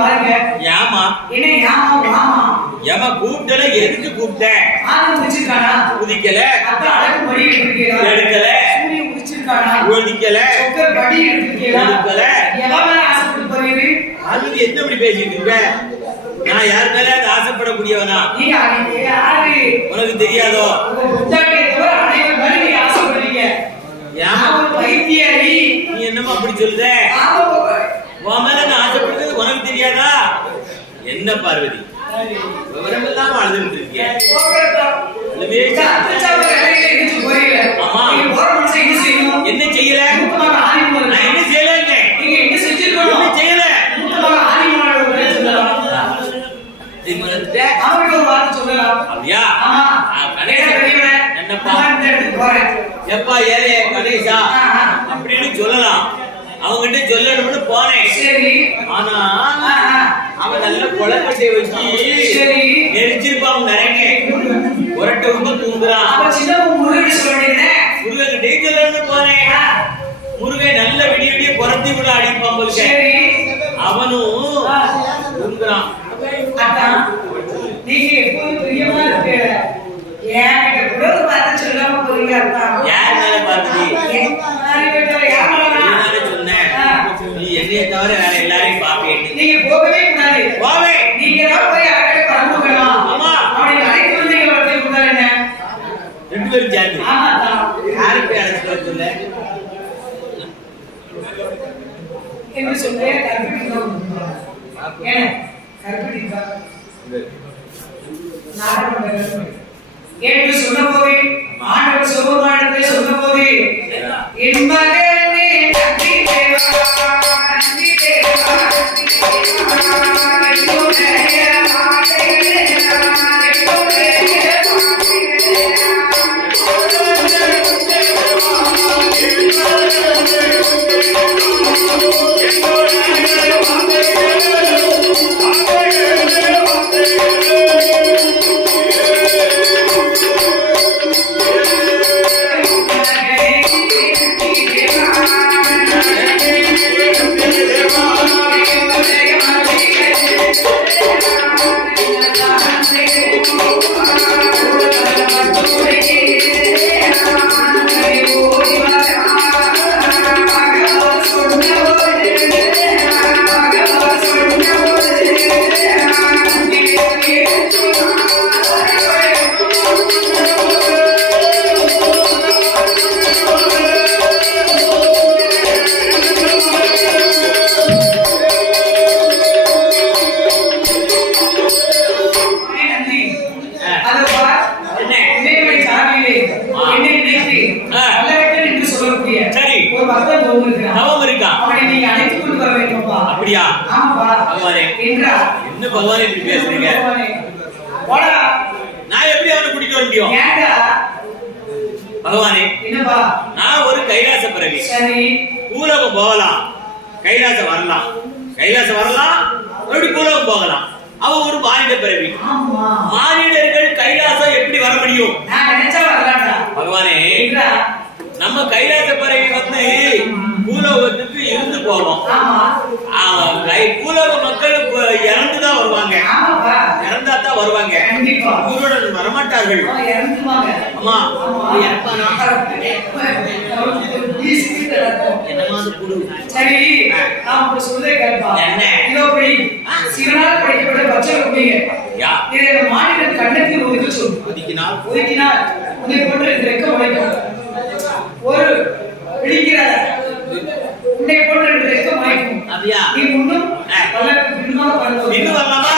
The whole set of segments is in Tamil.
பாருங்க. ஏமா என்ன ஏமா வாமா ஏமா கூப்பிட்டல எதுக்கு கூப்பிட்ட? ஆளு முடிச்சிருக்கானா? உதிக்கல. அப்ப அடக்கு படி எடுக்கல. எடுக்கல. சூரிய முடிச்சிருக்கானா? உதிக்கல. சொக்க படி எடுக்கல. எடுக்கல. எவன் ஆசைப்பட்டு போறீரு? அது என்ன இப்படி பேசிட்டு இருக்க? நான் யார் மேல ஆசைப்படக்கூடியவனா? நீங்க யாரு? உனக்கு தெரியாதோ? புத்தாட்டை தவிர அனைவரும் மேல நீங்க ஆசைப்படுறீங்க. ஏமா பைத்தியாரி நீ என்னமா அப்படி சொல்லுத? உன் மேல நான் ஆசைப்படுறது உனக்கு தெரியாதா? என்ன பார்வதி விவரமெல்லாம் அழுதுட்டு இருக்கேன். என்ன செய்யல? நான் என்ன செய்யல? என்ன செய்யல? அப்படியா? எப்பா ஏழை கணேசா அப்படின்னு சொல்லலாம். அவங்கிட்ட சொல்லணும்னு போனேன். ஆனா அவன் நல்ல குளக்கட்டை வச்சு நெரிச்சிருப்பான். நிறைய உரட்டை விட்டு தூங்குறான். முருகன் கிட்டே சொல்லணும்னு போனேன். முருகன் நல்ல விடிய விடிய குறைத்தி கூட அடிப்பான் போல. அவனும் தூங்குறான். நீங்க எப்போதும் பிரியமா இருக்க ஏன்கிட்ட கூட ஒரு வார்த்தை சொல்லாம போறீங்க. யார் மேல பார்த்தீ? நீ என்னைய தவிர வேற எல்லாரையும் பாப்பேன். நீங்க போகவே கூடாது. போவே. நீங்க தான் போய் யார்கிட்ட பரமக்கலாம். ஆமா. அவனை அழைத்து வந்தீங்க வரதை கூடாது என்ன? ரெண்டு பேரும் சேர்ந்து. ஆமா தான். யாரு போய் அழைச்சிட்டு வர சொல்ல? என்ன சொல்றேன்? கற்பிடிக்கணும். ஏன்? கற்பிடிக்கா. நாடகம் என்று சொன்ன போது ஆண்டவர் சுபமானத்தை சொன்ன போது என் மகனே நன்றி தேவா நன்றி தேவா அப்படியா? என்ன பகவானே இப்படி பேசுறீங்க? நான் எப்படி அவனை கூட்டிட்டு வர முடியும்? பகவானே நான் ஒரு கைலாச பிறவி. பூலோகம் போகலாம், கைலாசம் வரலாம், கைலாசம் வரலாம், மறுபடியும் பூலோகம் போகலாம். அவ ஒரு மானிட பிறவி. மானிடர்கள் கைலாசம் எப்படி வர முடியும்? பகவானே நம்ம கைலாச பிறவி வந்து பூலோகத்துக்கு இருந்து போவோம். பூலோக மக்கள் இறந்துதான் வருவாங்க. இறந்தா தான் வருவாங்க. உயிருடன் வரமாட்டார்கள். ஆமா. சரி நான் சொல்றதை கேட்பா. என்ன இதோபடி சிவனால் படைக்கப்பட்ட பச்சை குடிங்க. இதை மாநில கண்ணத்தில் ஒதுக்க சொல்லு. ஒதுக்கினால் உன்னை போன்ற ரெக்க உடைக்கும். ஒரு விழிக்கிற உன்னை போன்ற ரெக்க உடைக்கும். அப்படியா? நீ முன்னும் பல்லக்கு பின்னுமாக வரணும். இன்னும் வரலாமா?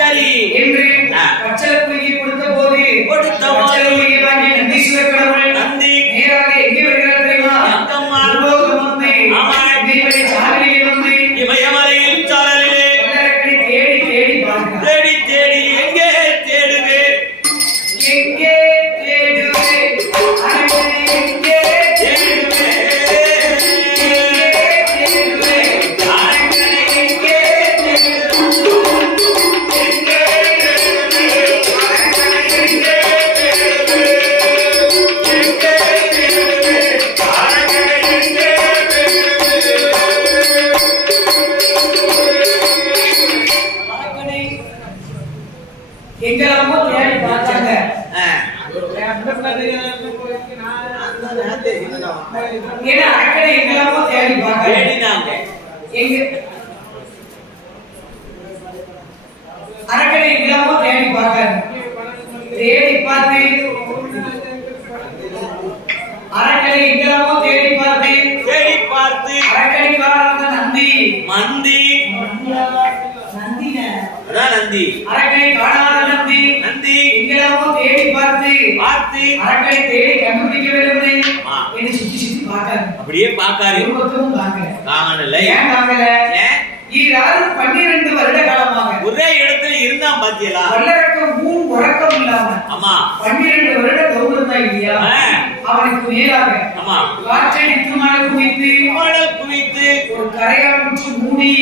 சரி என்று பச்சை குடியை கொடுத்த போது பச்சை குடியை வாங்கி நந்தீஸ்வர கடவுள் நந்தி நேராக எங்கே வருகிறார் தெரியுமா? அங்கம்மா லோகமம்மே. ஆமா. நீவரை சாலையிலே வந்து இமயமலையில் சாலையிலே தேடி தேடி பாருங்க. தேடி தேடி எங்கே தேடுவே? எங்கே தேடுவே? எங்கே தேடுவே? எங்கே எங்கெல்லாமோ தேடி பார்த்தாங்க. ஏன்னா அரக்கனை எங்கெல்லாமோ தேடி பார்த்தாங்க. அரக்கனை எங்கெல்லாமோ தேடி பார்த்தாங்க. தேடி பார்த்து அரக்கனை எங்கெல்லாமோ தேடி பார்த்து அரக்கனை காணாத நந்தி நந்தி அரக்கனை காணாத நந்தி எங்கெல்லாமோ தேடி பார்த்து அரக்கனை தேடி கண்டுபிடிக்க வேண்டும் என்று சுத்தி பார்த்தாரு. அப்படியே பார்க்காரு. ஏன் பார்க்கல? ஈராறு 12 வருட காலமாக ஒரே இடத்துல இருந்தா பாத்தீங்களா? வல்லரக்கம் மூணு உறக்கம் இல்லாம. ஆமா, 12 வருட கௌரவம் இல்லையா? அவனுக்கு மேலாக காற்றடித்து மணல் குவித்து ஒரு கரையான் மூடி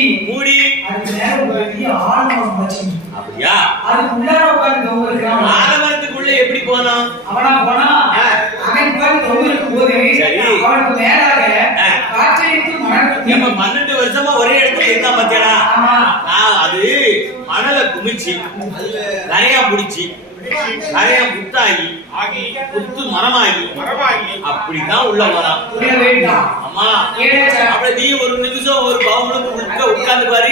அதுக்கு மேல ஒரு பெரிய ஆலமரம் வச்சு. அப்படியா? அதுக்கு உள்ளார உட்கார்ந்து கௌரவம். ஆலமரத்துக்குள்ள எப்படி போனான்? அவன் உட்கார்ந்து கௌரவம் போது அவனுக்கு மேலாக காற்றடித்து மணல் 12 வருஷமா ஒரே இடத்துல இருந்தா பாத்தீங்களா? அது மணலை குமிச்சு கரையா பிடிச்சி கரையா புத்தாகி புத்து மரமாகி அப்படிதான் உள்ள வரான். ஆமா, அப்படி நீ ஒரு நிமிஷம் ஒரு பவுனுக்கு உட்கார்ந்து பாரு.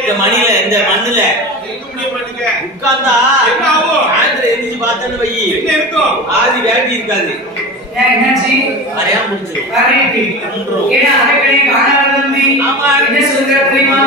இந்த மணில இந்த மண்ணுல உட்கார்ந்தா சாயந்தரம் எந்திரிச்சு பார்த்தேன்னு வை, ஆதி வேண்டி இருக்காது. கரையா முடிச்சிடும். என்ன சொல்ற தெரியுமா?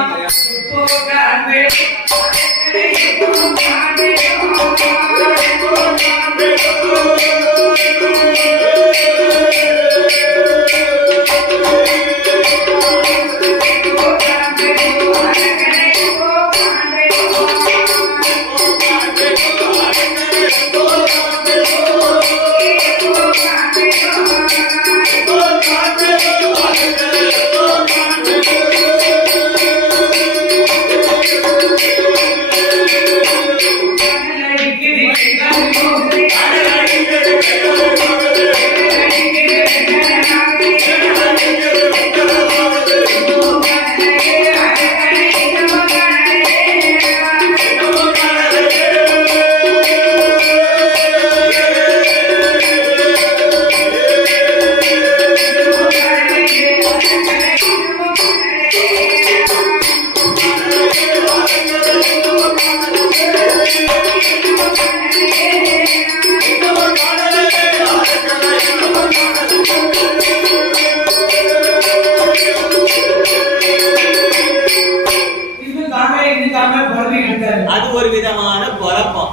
அது ஒரு விதமான குழப்பம்.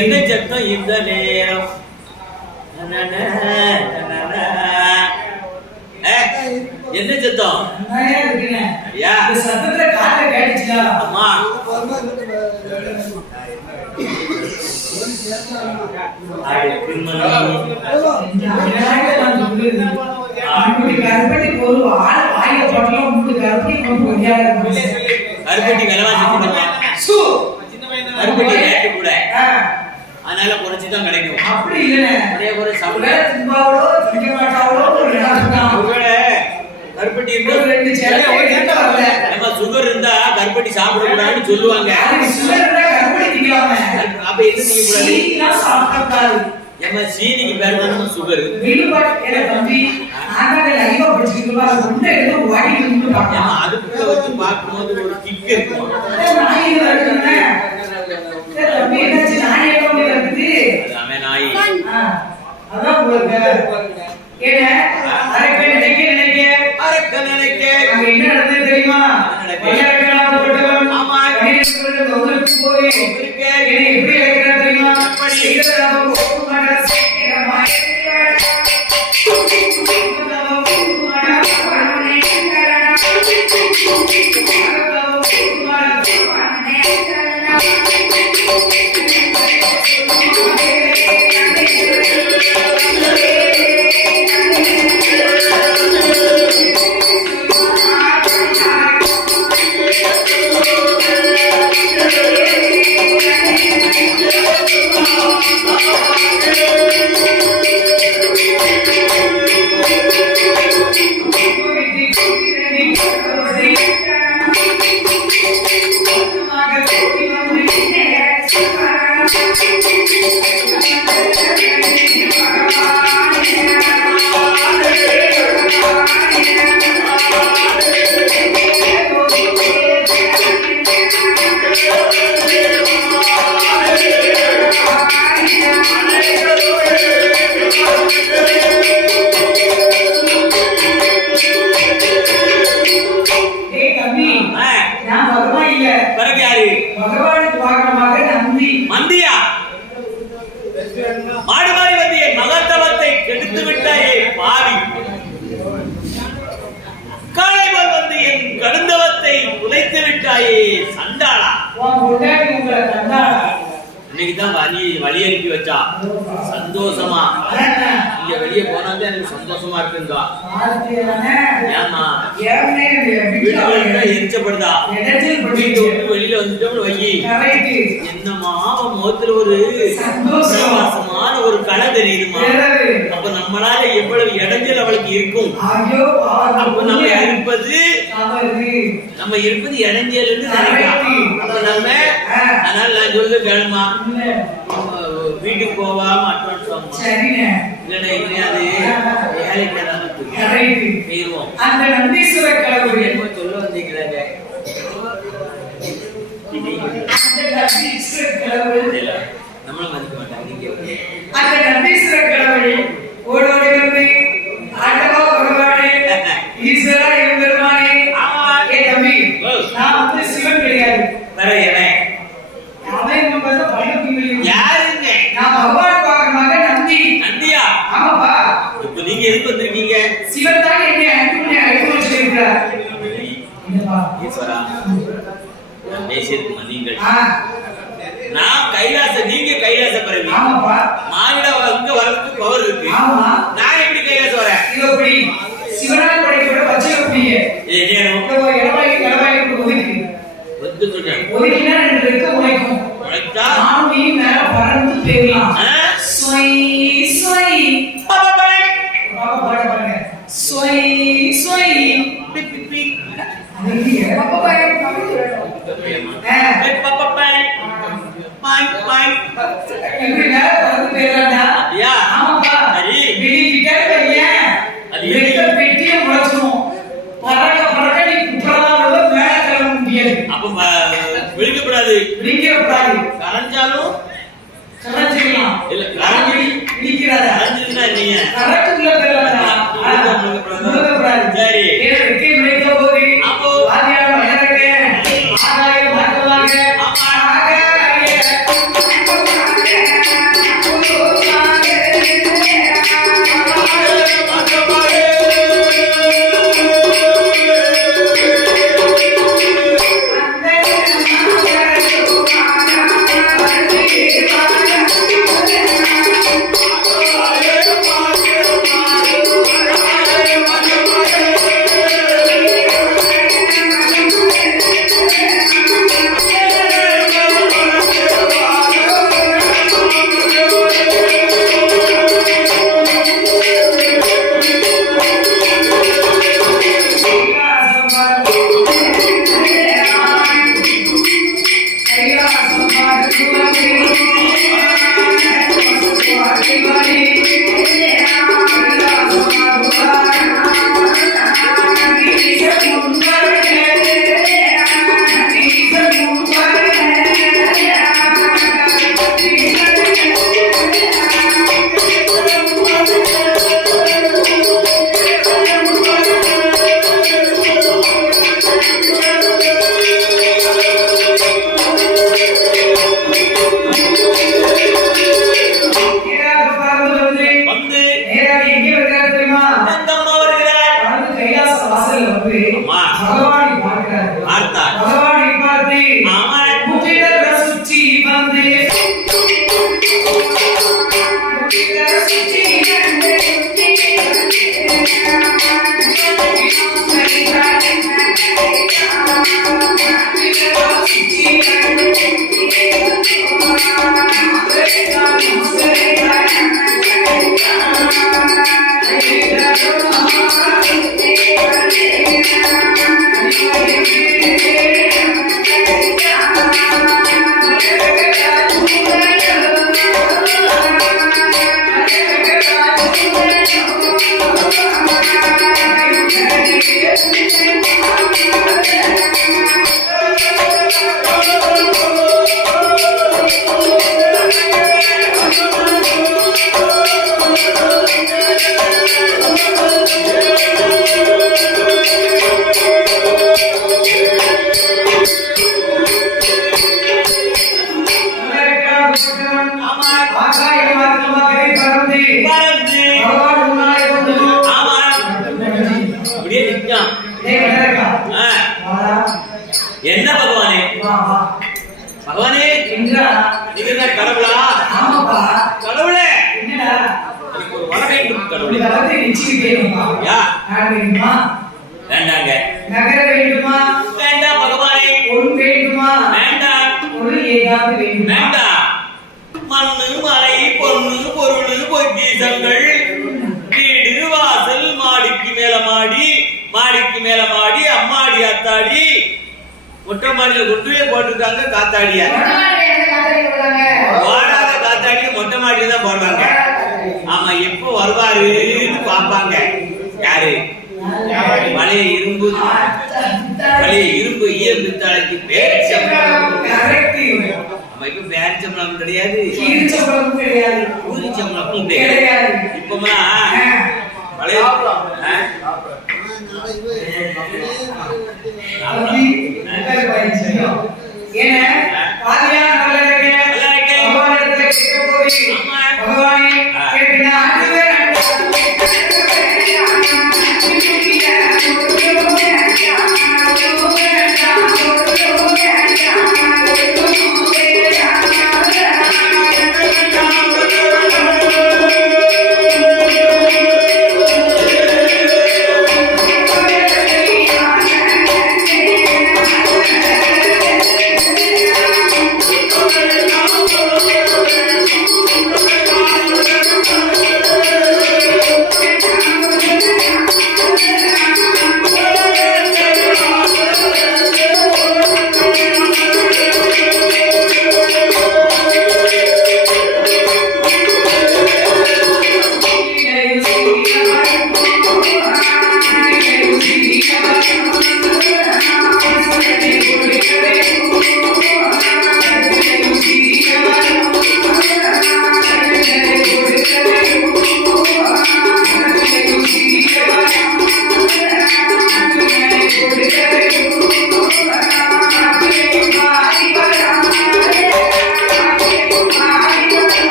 என்ன சத்தம் இந்த நேரம்? என்ன சத்தம்? சத்தத்துல காட்ட கேட்டுச்சா? அம்மா கருப்பட்டி விலைவாசி கருப்பட்டி ரேட்டு கூட, அதனால குறைச்சுதான் கிடைக்கும். அப்படி இல்ல கருப்பட்டி நம்ம சுகர் இருந்தா கருப்பட்டி சாப்பிட கூடாதுன்னு சொல்லுவாங்க. அப்ப என்ன செய்யக்கூடாது? நம்ம சீனிக்கு பேர் தான் நம்ம சுகர். அதுக்குள்ள வச்சு பார்க்கும்போது ஒரு கிக் இருக்கும். என்ன நடந்தது தெரியுமா? பகவானுக்கு வாகனமாக நந்தி. மந்தியா மாடு மாறி வந்து என் மகத்தவத்தை கெடுத்து விட்டாயே பாவி. காலை போல் வந்து என் கடுந்தவத்தை உதைத்து விட்டாயே சண்டாளா. உங்களை கண்டாளா? இன்னைக்குதான் வழி அனுப்பி வச்சா சந்தோஷமா. இங்க வெளியே போனாலே எனக்கு சந்தோஷமா இருக்குங்க. ஏமா வீட்டுல எரிச்சப்படுதா? வீட்டு விட்டு வெளியில வந்துட்டோம்னு வை, என்னமா அவன் முகத்துல ஒரு சந்தோஷமான ஒரு கலை தெரியுதுமா. அப்ப நம்மளால எவ்வளவு இடைஞ்சல் அவளுக்கு இருக்கும். அப்ப நம்ம இருப்பது இடைஞ்சல் நினைக்கலாம். அப்ப நம்ம அதனால நான் சொல்ல வேணுமா வீட்டுக்கு போவாம அட்வான்ஸ் அந்த நந்தீஸ்வர கடவுள் சொல்ல வந்தீங்களாங்க. நம்மளும் மதிக்க மாட்டாங்க. அந்த நந்தீஸ்வர கடவுள் ஓடோடி வந்து ஆண்டவா பகவானே ஈஸ்வரா எம்பெருமானே ஏ தம்பி, நான் வந்து சிவன் கிடையாது. வேற எவன்? யாருங்க? நான் பகவான் வாகனமாக நந்தி. நந்தியா? ஆமாப்பா. இப்ப நீங்க எதுக்கு வந்திருக்கீங்க? சிவன் தான் என்னை அழைத்து வச்சிருக்கிறார். ஈஸ்வரா தேசியத்துக்கு மதியுங்கள். நான் கைலாச, நீங்க கைலாச பிறவி. ஆமாப்பா. மானிட இங்க வரதுக்கு பவர் இருக்கு. ஆமா. நான் எப்படி கைலாசம் வரேன்? இது எப்படி சிவனால் படைக்கப்பட்ட வச்சிருக்கீங்க? இடவாய்க்கு ஒதுக்கி வந்து சொல்றேன். ஒதுக்கினா ரெண்டு இருக்க உழைக்கும். உழைச்சா நானும் நீ மேல பறந்து போயிடலாம். ஸ்வை ஸ்வை பாபா பாய் பாபா பாட பாருங்க. ஸ்வை ஸ்வை பிக் பிக் பிக் பாபா பாய் பாபா பாய் பாய் பாய் இப்படி மேல பறந்து போயிடலாம்டா. யா ஆமாப்பா. சரி வெளியிட்டே போறியே. அது எங்க பெட்டியே முளைச்சிரும். பறக்க பறக்க நீ குப்புறலாம் மேல கிளம்ப முடியாது. அப்ப விழிக்கப்படாது. விழிக்கப்படாது. கரைஞ்சாலும் கரைஞ்சிடலாம். இல்ல கரைஞ்சி விழிக்கிறாத. கரைஞ்சிருந்தா நீங்க கரெக்டுக்குள்ள போயிடலாம்டா. முழுகப்படாது. சரி வெற்றி விளைக்க போது அப்போ ஆதியான வளரவே ஆகாயம் பார்க்கலாங்க. என்ன பகவானே? வா வா பகவானே என்றா நீங்க கடவுளா? ஆமாப்பா. கடவுளே என்னடா எனக்கு ஒரு வர வேண்டும் கடவுளே. இந்த வரத்தை நிச்சயிக்கணுமா? யா நாடு வேண்டுமா? வேண்டாங்க. நகர வேண்டுமா? வேண்டாம் பகவானே. பொருள் வேண்டுமா? வேண்டாம். பொருள் ஏதாவது வேண்டுமா? வேண்டாம். மண்ணு மலை பொண்ணு பொருள் பொக்கிஷங்கள் வீடு வாசல் மாடிக்கு மேல மாடி மாடிக்கு மேல மாடி அம்மாடி அத்தாடி மொட்டை மாடியில கொண்டுவே போட்டிருக்காங்க காத்தாடியா. வாடாத காத்தாடி மொட்டை மாடியில தான் போடுறாங்க. ஆமா எப்போ வருவாருன்னு பாப்பாங்க. யாரு? பழைய இரும்பு ஈயம்பித்தாளைக்கு பேரிச்சம்பளம். ஆமா இப்ப பேரிச்சம்பளம் கிடையாது, ஊரிச்சம்பளமும் கிடையாது. இப்பெல்லாம் பழைய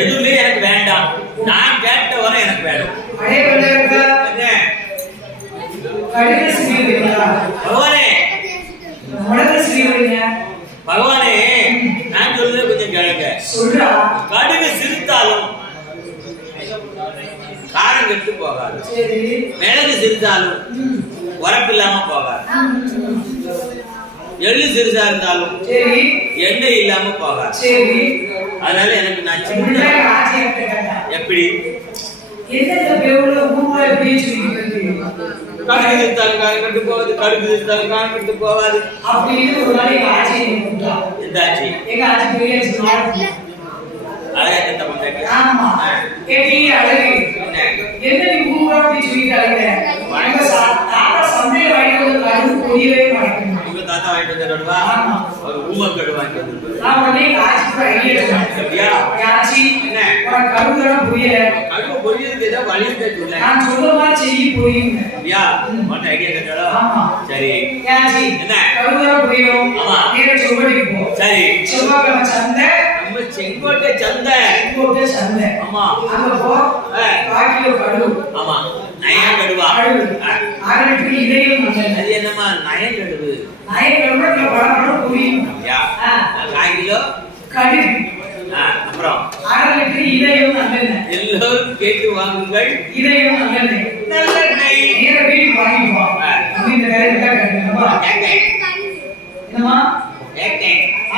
எதுவுமே எனக்கு வேண்டாம். நான் கேட்ட வர எனக்கு வேணும். பகவானே பகவானே நான் சொல்றது கொஞ்சம் கேளுங்க. கடுகு சிரித்தாலும் காரம் கெட்டு போகாது, மிளகு சிரித்தாலும் உரப்பு இல்லாம போகாது, எள்ளு சிறுசா இருந்தாலும் எண்ணெய் இல்லாம போகாது. அதனால எனக்கு நான் சின்ன எப்படி கடுகு சிரித்தாலும் காரம் கட்டு போகாது, கடுகு சிரித்தாலும் காரம் கட்டு போகாது. எந்த ஆட்சி? அழகா பண்றேன். தாத்தா வாங்கிட்டு வந்தா ஒரு ஊமை கடு வாங்கிட்டு வந்து கடுவு பொரியலுக்கு ஏதோ வழி சரி என்ன சரி நம்ம செங்கோட்டை சந்தை. ஆமா ஆமா நயம் கடுவா. அது என்னமா நயம் கடுவு? கால் கிலோ கடுகு. அப்புறம் எல்லோரும் கேட்டு வாங்குங்கள். நல்லெண்ணெய்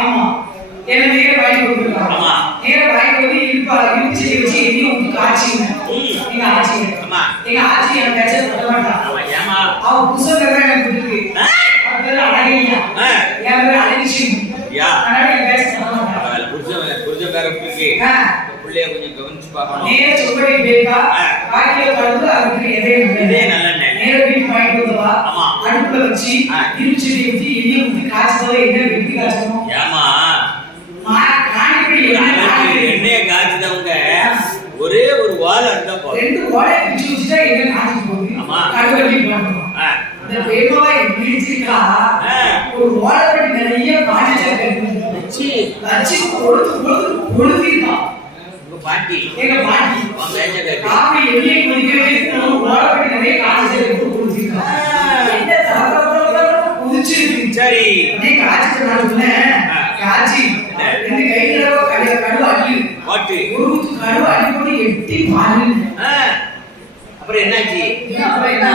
ஆமா என்ன நேர வாங்கி கொடுத்துருக்காங்க. ஆமா நேர வாங்கி வந்து இடிச்சு வச்சு எண்ணெய் ஊத்தி காய்ச்சிங்க. எங்க ஆச்சி எனக்கு கச்சை பண்ண மாட்டான். ஏமா அவன் புதுசாக எனக்கு இருக்கு. அது அழகையா என் பேர் அழகிச்சு. அதனால என் கச்சை பண்ண மாட்டான். புரிஞ்ச பேர பிள்ளைக்கு பிள்ளைய கொஞ்சம் கவனிச்சு பார்க்கணும். நேர சுப்படி பேக்கா காய்கறி கலந்து அதுக்கு இதே நல்லெண்ணெய் நேர வீட்டு வாங்கி கொடுத்தவா. ஆமா அடுப்புல வச்சு இடிச்சு ஊத்தி எண்ணெய் ஊத்தி காய்ச்சதோ என்ன வெட்டி காய்ச்சணும். ஏமா காய்கறி ஓலை இருந்தா போதும். 2 ஓலை பிச்சு வச்சுட்டா எங்க காஞ்சி போகுது. ஆமா. கடுவெட்டி போடணும். இந்த பிரேமாவா எப்படி வச்சிருக்கா? ஒரு ஓலை படி நிறைய காஞ்சி வச்சு வச்சு கொடுத்துருக்கா. உங்க பாட்டி எங்க பாட்டி காப்பி எண்ணெய் குடிக்கவே ஓலை படி நிறைய காஞ்சி கொடுத்துருக்கா. என்ன தரப்பட குதிச்சிருக்கு. சரி காய்ச்சி காய்ச்சி ரெண்டு கையில கடுவ அள்ளி பாட்டு ஒரு கடுவ அள்ளி போட்டு எட்டி பாரு. அப்புறம் என்னாச்சு? அப்புறம் என்ன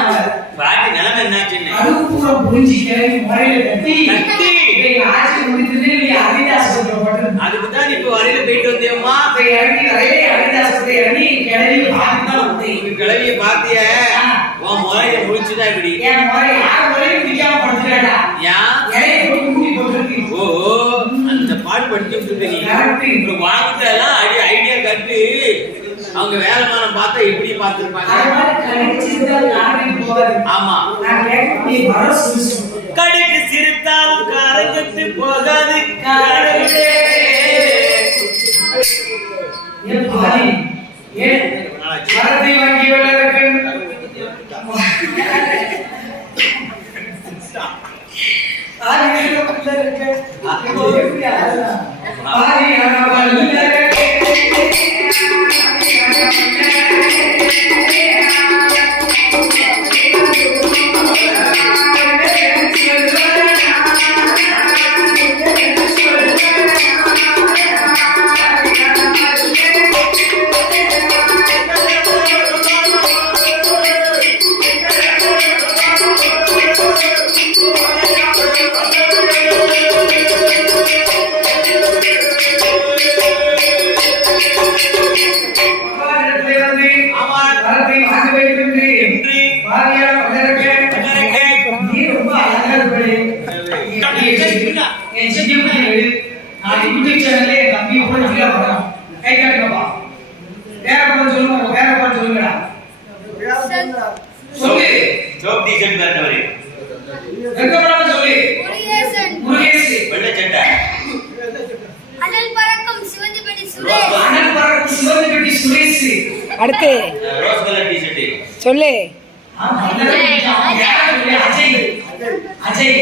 பாட்டி நிலைமை என்னாச்சுன்னு கடுவு பூரா புரிஞ்சிக்க முறையில கட்டி கட்டி ஆட்சி முடித்தது நீ அரிதாசப்பட்டு அதுக்குதான் இப்ப வரையில போயிட்டு வந்தேம்மா. அப்ப இறங்கி வரையிலே அரிதாசப்பட்டு இறங்கி கிளவி பார்த்துதான் வந்தேன். கிளவிய பாத்திய உன் முறைய முடிச்சுதான் இப்படி என் முறை யார் முறையும் பிடிக்காம படுத்துறாடா. ஏன் இலையை போட்டு மூடி போட்டுருக்கு. ஓ அந்த பாட்டு படிச்சுட்டு நீ இப்ப வாங்கிட்டெல்லாம் ஐடியா கட்டு அவங்க வேலைமானம் பார்த்தா எப்படி பார்த்திருப்பாங்க. ஆமா கடுக்கு சிரித்தால் கரங்கத்து போகாது கடவுளே. அடுத்து சொல்லு. அஜய்